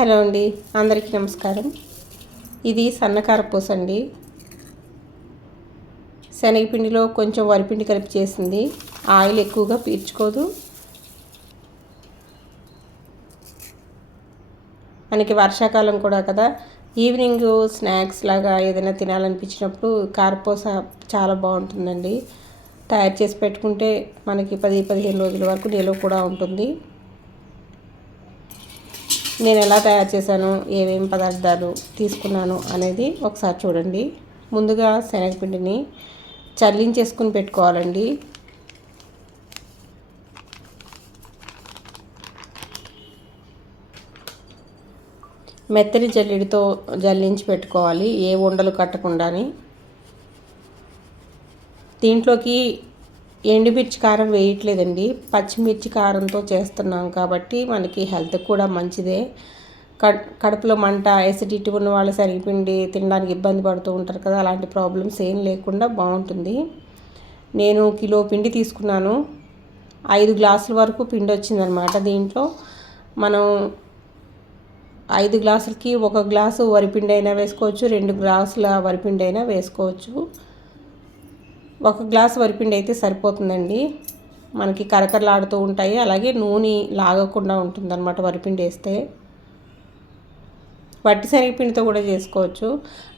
Hello అండి అందరికీ నమస్కారం. ఇది సన్నకార పూస అండి. శనగపిండిలో కొంచెం వరిపిండి కలిపి చేసింది. ఆయిల్ ఎక్కువగా పీల్చుకోదు. మనకి వర్షాకాలం కూడా కదా. ఈవినింగ్ స్నాక్స్ లాగా ఏదైనా తినాలనిపించినప్పుడు కారపూస చాలా బాగుంటుందండి. తయారు చేసి పెట్టుకుంటే మనకి పది పదిహేను రోజుల వరకు నిల్వ కూడా ఉంటుంది. నేను ఎలా తయారు చేశాను ఏమేమి పదార్థాలు తీసుకున్నాను అనేది ఒకసారి చూడండి. ముందుగా శనగపిండిని చల్లించేసుకుని పెట్టుకోవాలండి. మెత్తని జల్లిడితో జల్లించి పెట్టుకోవాలి ఏ ఉండలు కట్టకుండాని. దీంట్లోకి ఎండుమిర్చి కారం వేయట్లేదండి. పచ్చిమిర్చి కారంతో చేస్తున్నాం కాబట్టి మనకి హెల్త్ కూడా మంచిదే. కడుపులో మంట ఎసిడిటీ ఉన్న వాళ్ళు సరిపిండి తినడానికి ఇబ్బంది పడుతూ ఉంటారు కదా అలాంటి ప్రాబ్లమ్స్ ఏం లేకుండా బాగుంటుంది. నేను కిలో పిండి తీసుకున్నాను. ఐదు గ్లాసుల వరకు పిండి వచ్చిందనమాట దీంట్లో. మనం ఐదు గ్లాసులకి ఒక గ్లాసు వరిపిండి అయినా వేసుకోవచ్చు రెండు గ్లాసుల వరిపిండి అయినా వేసుకోవచ్చు. ఒక గ్లాస్ వరిపిండి అయితే సరిపోతుందండి. మనకి కరకరలాడుతూ ఉంటాయి. అలాగే నూనె లాగకుండా ఉంటుందన్నమాట వరిపిండి వేస్తే వట్టి శనగపిండితో కూడా చేసుకోవచ్చు.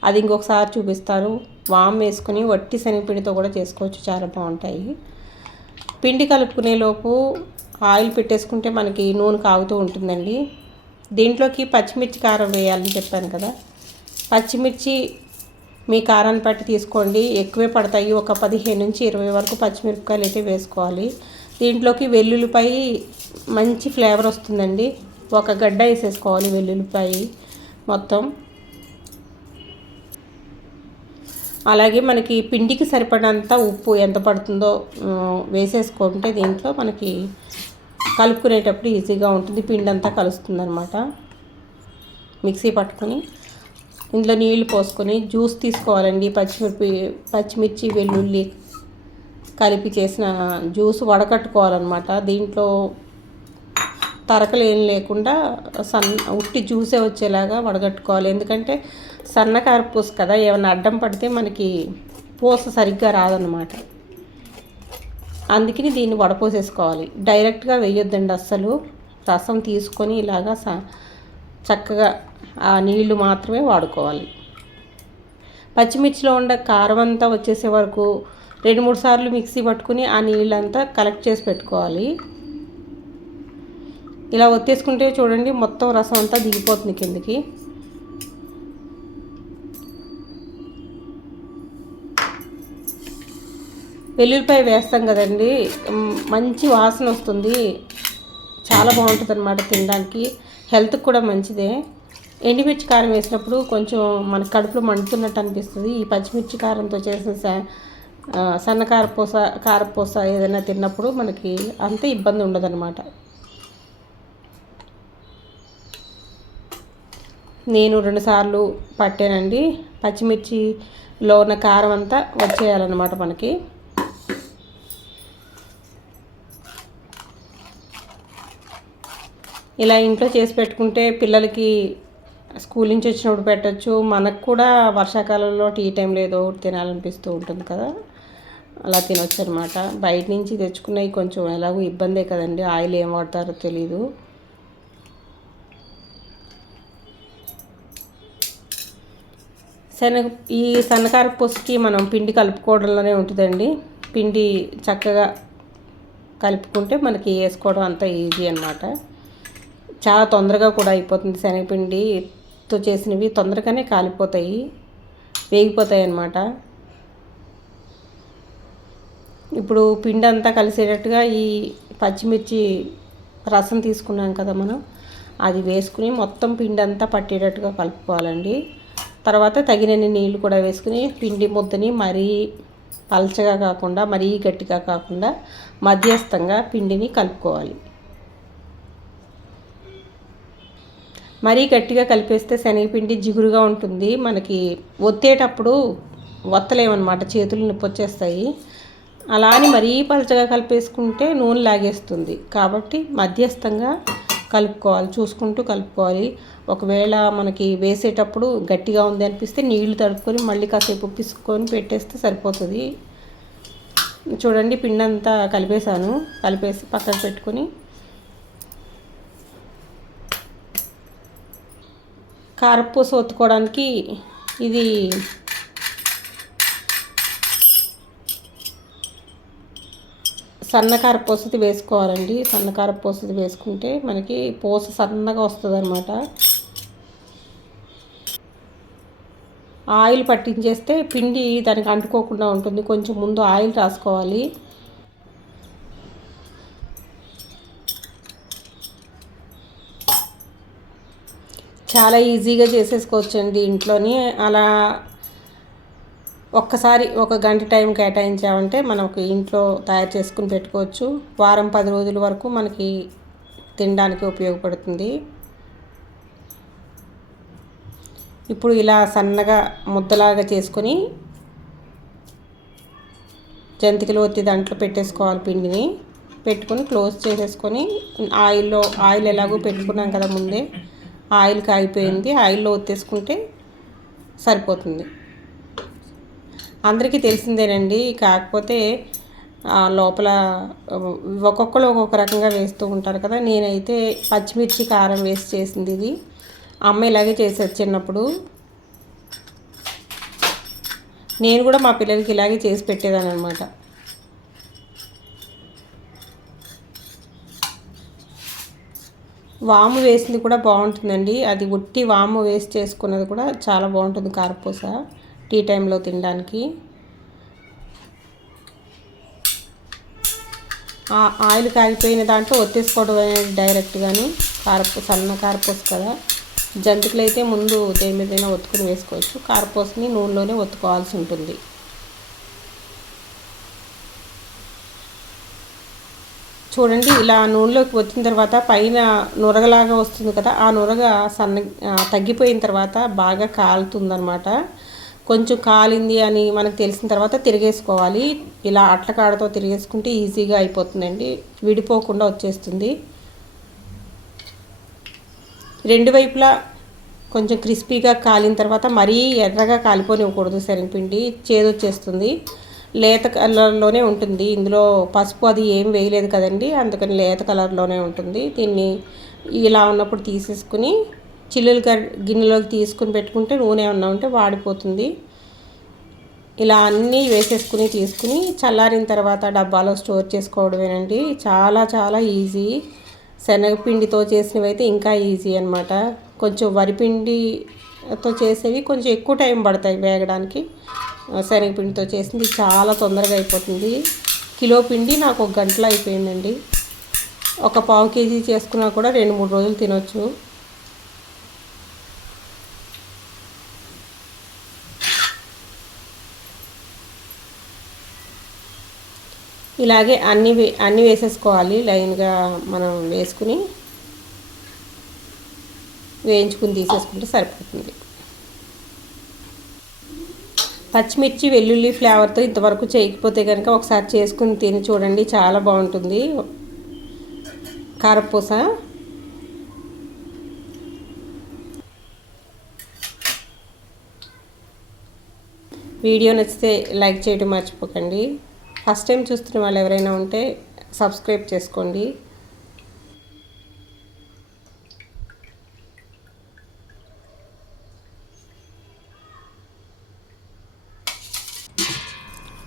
అది ఇంకొకసారి చూపిస్తాను. వామ్ వేసుకుని వట్టి శనగపిండితో కూడా చేసుకోవచ్చు. చాలా బాగుంటాయి. పిండి కలుపుకునేలోపు ఆయిల్ పెట్టేసుకుంటే మనకి నూనె కాగుతూ ఉంటుందండి. దీంట్లోకి పచ్చిమిర్చి కారం వేయాలని చెప్పాను కదా. పచ్చిమిర్చి మీ కారాన్ని బట్టి తీసుకోండి. ఎక్కువే పడతాయి. ఒక పదిహేను నుంచి ఇరవై వరకు పచ్చిమిరపకాయలు అయితే వేసుకోవాలి. దీంట్లోకి వెల్లుల్లిపాయ మంచి ఫ్లేవర్ వస్తుందండి. ఒక గడ్డ వేసేసుకోవాలి వెల్లుల్లిపాయ మొత్తం. అలాగే మనకి పిండికి సరిపడంత ఉప్పు ఎంత పడుతుందో వేసేసుకుంటే దీంట్లో మనకి కలుపుకునేటప్పుడు ఈజీగా ఉంటుంది. పిండి అంతా కలుస్తుంది అనమాట మిక్సీ పట్టుకొని ఇందులో నీళ్ళు పోసుకొని జ్యూస్ తీసుకోవాలండి పచ్చిమిర్చి పచ్చిమిర్చి వెల్లుల్లి కలిపి చేసిన జ్యూస్ వడకట్టుకోవాలన్నమాట. దీంట్లో తరకలు ఏం లేకుండా సన్న ఉట్టి జ్యూసే వచ్చేలాగా వడగట్టుకోవాలి. ఎందుకంటే సన్నకార పూస కదా ఏమైనా అడ్డం పడితే మనకి పూస సరిగ్గా రాదనమాట అందుకని దీన్ని వడపోసేసుకోవాలి. డైరెక్ట్గా వేయొద్దండి అస్సలు. రసం తీసుకొని ఇలాగా చక్కగా ఆ నీళ్ళు మాత్రమే వాడుకోవాలి. పచ్చిమిర్చిలో ఉండే కారం అంతా వచ్చేసే వరకు రెండు మూడు సార్లు మిక్సీ పట్టుకుని ఆ నీళ్ళంతా కలెక్ట్ చేసి పెట్టుకోవాలి. ఇలా ఒత్తేసుకుంటే చూడండి మొత్తం రసం అంతా దిగిపోతుంది కిందకి. వెల్లుల్లిపాయ వేస్తాం కదండి. మంచి వాసన వస్తుంది. చాలా బాగుంటుంది అనమాట తినడానికి. హెల్త్కి కూడా మంచిదే. ఎండిమిర్చి కారం వేసినప్పుడు కొంచెం మన కడుపులో మండుతున్నట్టు అనిపిస్తుంది. ఈ పచ్చిమిర్చి కారంతో చేసిన సన్న కారపూస కారపూస ఏదైనా తిన్నప్పుడు మనకి అంత ఇబ్బంది ఉండదన్నమాట. నేను రెండుసార్లు పట్టానండి. పచ్చిమిర్చిలో ఉన్న కారం అంతా వచ్చేయాలన్నమాట మనకి. ఇలా ఇంట్లో చేసి పెట్టుకుంటే పిల్లలకి స్కూల్ నుంచి వచ్చినప్పుడు పెట్టచ్చు. మనకు కూడా వర్షాకాలంలో టీ టైం లేదో తినాలనిపిస్తూ ఉంటుంది కదా. అలా తినొచ్చు అనమాట బయట నుంచి తెచ్చుకున్నవి కొంచెం ఎలాగో ఇబ్బందే కదండి. ఆయిల్ ఏం వాడతారో తెలీదు. శనగ ఈ సన్నకార పుసుకి మనం పిండి కలుపుకోవడంలోనే ఉంటుందండి. పిండి చక్కగా కలుపుకుంటే మనకి వేసుకోవడం అంత ఈజీ అనమాట చాలా తొందరగా కూడా అయిపోతుంది శనగపిండి. తో చేసినవి తొందరగానే కాలిపోతాయి. వేగిపోతాయి అన్నమాట ఇప్పుడు పిండి అంతా కలిసేటట్టుగా ఈ పచ్చిమిర్చి రసం తీసుకున్నాం కదా మనం అది వేసుకుని మొత్తం పిండి అంతా పట్టేటట్టుగా కలుపుకోవాలండి. తర్వాత తగినన్ని నీళ్ళు కూడా వేసుకుని పిండి ముద్దని మరీ పలచగా కాకుండా మరీ గట్టిగా కాకుండా మధ్యస్థంగా పిండిని కలుపుకోవాలి. మరీ గట్టిగా కలిపేస్తే శనగపిండి జిగురుగా ఉంటుంది. మనకి ఒత్తేటప్పుడు ఒత్తలేమన్నమాట. చేతులు నొప్పి వచ్చేస్తాయి అలా అని మరీ పలచగా కలిపేసుకుంటే నూనె లాగేస్తుంది. కాబట్టి మధ్యస్థంగా కలుపుకోవాలి. చూసుకుంటూ కలుపుకోవాలి. ఒకవేళ మనకి వేసేటప్పుడు గట్టిగా ఉంది అనిపిస్తే నీళ్ళు తడుపుకొని మళ్ళీ కాసేపు పిసుకొని పెట్టేస్తే సరిపోతుంది. చూడండి పిండి అంతా కలిపేసాను కలిపేసి పక్కకు పెట్టుకొని కారపూస ఒత్తుకోవడానికి ఇది సన్నకార పూసది వేసుకోవాలండి. సన్నకార పోసది వేసుకుంటే మనకి పూస సన్నగా వస్తుంది అనమాట ఆయిల్ పట్టించేస్తే పిండి దానికి అంటుకోకుండా ఉంటుంది. కొంచెం ముందు ఆయిల్ రాసుకోవాలి. చాలా ఈజీగా చేసేసుకోవచ్చండి ఇంట్లోని. అలా ఒక్కసారి ఒక గంట టైం కేటాయించామంటే మనకు ఇంట్లో తయారు చేసుకుని పెట్టుకోవచ్చు. వారం పది రోజుల వరకు మనకి తినడానికి ఉపయోగపడుతుంది. ఇప్పుడు ఇలా సన్నగా ముద్దలాగా చేసుకొని జంతికలు ఒత్తి దాంట్లో పెట్టేసుకోవాలి పిండిని. పెట్టుకొని క్లోజ్ చేసేసుకొని ఆయిల్లో ఆయిల్ ఎలాగో పెట్టుకున్నాం కదా ముందే ఆయిల్ కాగిపోయింది. ఆయిల్లో ఒత్తేసుకుంటే సరిపోతుంది. అందరికీ తెలిసిందేనండి. కాకపోతే లోపల ఒక్కొక్కరు ఒక్కొక్క రకంగా వేస్తూ ఉంటారు కదా. నేనైతే పచ్చిమిర్చి కారం వేసి చేసింది ఇది. అమ్మ ఇలాగే చేసేది చిన్నప్పుడు. నేను కూడా మా పిల్లలకి ఇలాగే చేసి పెట్టేదాన్ని అనమాట వాము వేసింది కూడా బాగుంటుందండి. అది ఉట్టి వాము వేసి చేసుకున్నది కూడా చాలా బాగుంటుంది కారపూస టీ టైంలో తినడానికి. ఆయిల్ కాగిపోయిన దాంట్లో ఒత్తేసుకోవడం అనేది డైరెక్ట్ కానీ కారపూస సన్న కారపూస కదా. జంతికలు అయితే ముందు దేని మీదైనా ఒత్తుకుని వేసుకోవచ్చు. కారపూసని నూనెలోనే ఒత్తుకోవాల్సి ఉంటుంది. చూడండి ఇలా నూనెలోకి వచ్చిన తర్వాత పైన నురగలాగా వస్తుంది కదా ఆ నురగ సన్న తగ్గిపోయిన తర్వాత బాగా కాలుతుందనమాట కొంచెం కాలింది అని మనకు తెలిసిన తర్వాత తిరిగేసుకోవాలి. ఇలా అట్లకాడతో తిరిగేసుకుంటే ఈజీగా అయిపోతుందండి. విడిపోకుండా వచ్చేస్తుంది. రెండు వైపులా కొంచెం క్రిస్పీగా కాలిన తర్వాత మరీ ఎర్రగా కాలిపోనివ్వకూడదు శనగపిండి. చేదొచ్చేస్తుంది. లేత కలర్లోనే ఉంటుంది. ఇందులో పసుపు అది ఏం వేయలేదు కదండి. అందుకని లేత కలర్లోనే ఉంటుంది. దీన్ని ఇలా ఉన్నప్పుడు తీసేసుకుని చిల్లులు గిన్నెలోకి తీసుకుని పెట్టుకుంటే నూనె ఉన్నా ఉంటే వాడిపోతుంది. ఇలా అన్నీ వేసేసుకుని తీసుకుని చల్లారిన తర్వాత డబ్బాలో స్టోర్ చేసుకోవడమేనండి. చాలా చాలా ఈజీ. శనగపిండితో చేసినవి అయితే ఇంకా ఈజీ అనమాట కొంచెం వరిపిండితో చేసేవి కొంచెం ఎక్కువ టైం పడతాయి వేగడానికి. శనగపిండితో చేసింది. చాలా తొందరగా అయిపోతుంది. కిలో పిండి నాకు ఒక గంటలో అయిపోయిందండి. ఒక పావు కేజీ చేసుకున్నా కూడా రెండు మూడు రోజులు తినొచ్చు. ఇలాగే అన్ని అన్నీ వేసేసుకోవాలి. లైన్గా మనం వేసుకుని వేయించుకుని తీసేసుకుంటే సరిపోతుంది. పచ్చిమిర్చి వెల్లుల్లి ఫ్లేవర్తో ఇంతవరకు చేయకపోతే కనుక ఒకసారి చేసుకుని తిని చూడండి. చాలా బాగుంటుంది. కారపూస. వీడియో నచ్చితే లైక్ చేయడం మర్చిపోకండి. ఫస్ట్ టైం చూస్తున్న వాళ్ళు ఎవరైనా ఉంటే సబ్స్క్రైబ్ చేసుకోండి.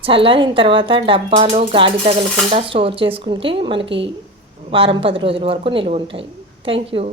చల్లారిన తర్వాత డబ్బాలో గాలి తగలకుండా స్టోర్ చేసుకుంటే మనకి వారం పది రోజుల వరకు నిలువ ఉంటాయి. Thank you.